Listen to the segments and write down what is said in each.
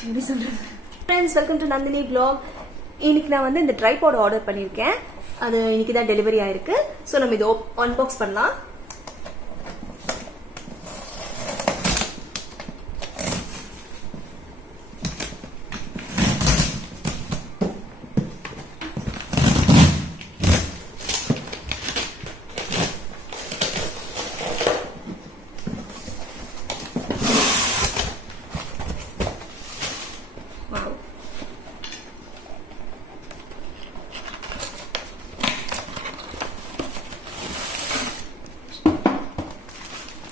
எப்படி சொல்றது? Friends, welcome to Nandini vlog. இன்னைக்கு நான் வந்து இந்த ட்ரைபாட் ஆர்டர் பண்ணியிருக்கேன். அது இன்னைக்கு தான் டெலிவரி ஆயிருக்கு. ஸோ நம்ம இதை அன்பாக்ஸ் பண்ணலாம்.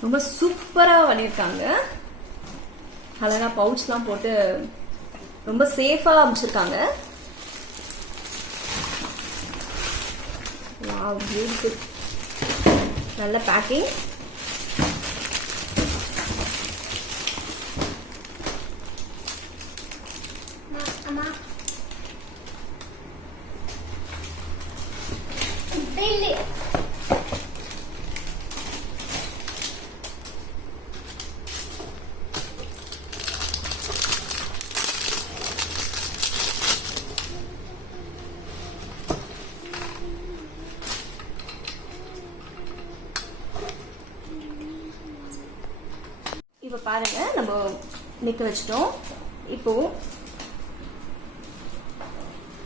ரொம்ப சூப்பரா பண்ணிருக்காங்க. அழகா பவுச்லாம் போட்டு ரொம்ப சேஃபா அமைச்சிருக்காங்க. Wow, beautiful. நல்ல பேக்கிங். இப்போ பாருங்க, நம்ம நிக்க வச்சிட்டோம். இப்போ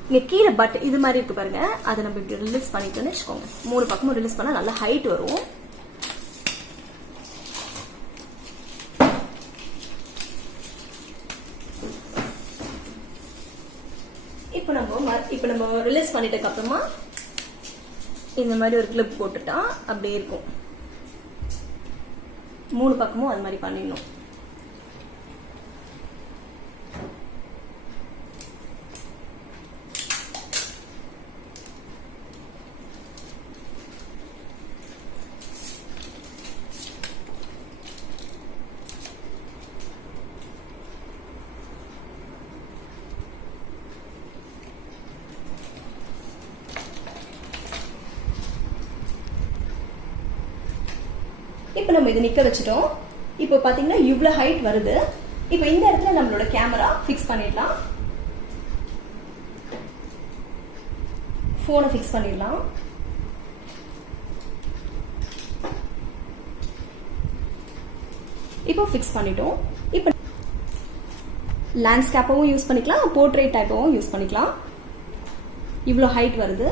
இங்க கீழே பட் இது மாதிரி இருக்கு பாருங்க, அதை நம்ம இப்படி ரிலீஸ் பண்ணிட்டோம்னு வச்சுக்கோங்க. 3 பக்கமும் ரிலீஸ் பண்ணா நல்லா ஹைட் வரும். இப்போ நம்ம ரிலீஸ் பண்ணிட்டதுக்கு அப்புறமா இந்த மாதிரி ஒரு கிளிப் போட்டுட்டா அப்படியே இருக்கும். 3 பக்கமும் அது மாதிரி பண்ணிடணும். இப்போ நம்ம இது நிக்க வச்சிட்டோம். இப்போ பாத்தீங்கன்னா இவ்வளவு ஹைட் வருது. இப்போ இந்த இடத்துல நம்மளோட கேமரா ஃபிக்ஸ் பண்ணிடலாம். போனை ஃபிக்ஸ் பண்ணிடலாம். இப்போ ஃபிக்ஸ் பண்ணிட்டோம். இப்போ லேண்ட்ஸ்கேப்பாவும் யூஸ் பண்ணிக்கலாம், போர்ட்ரேட் டைப்பாவும் யூஸ் பண்ணிக்கலாம். இவ்வளவு ஹைட் வருது.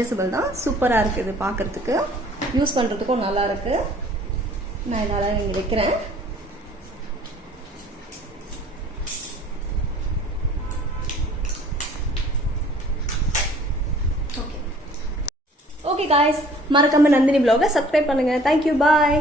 விசிபிள் தான். சூப்பரா இருக்கு. இது பாக்குறதுக்கு யூஸ் பண்றதுக்கும் நல்லா இருக்கு. நான் இதனால இங்க வைக்கிறேன். ஓகே காய்ஸ், மறக்காம நந்தினி வ்ளாகை சப்ஸ்கிரைப் பண்ணுங்க. தேங்க்யூ, பாய்.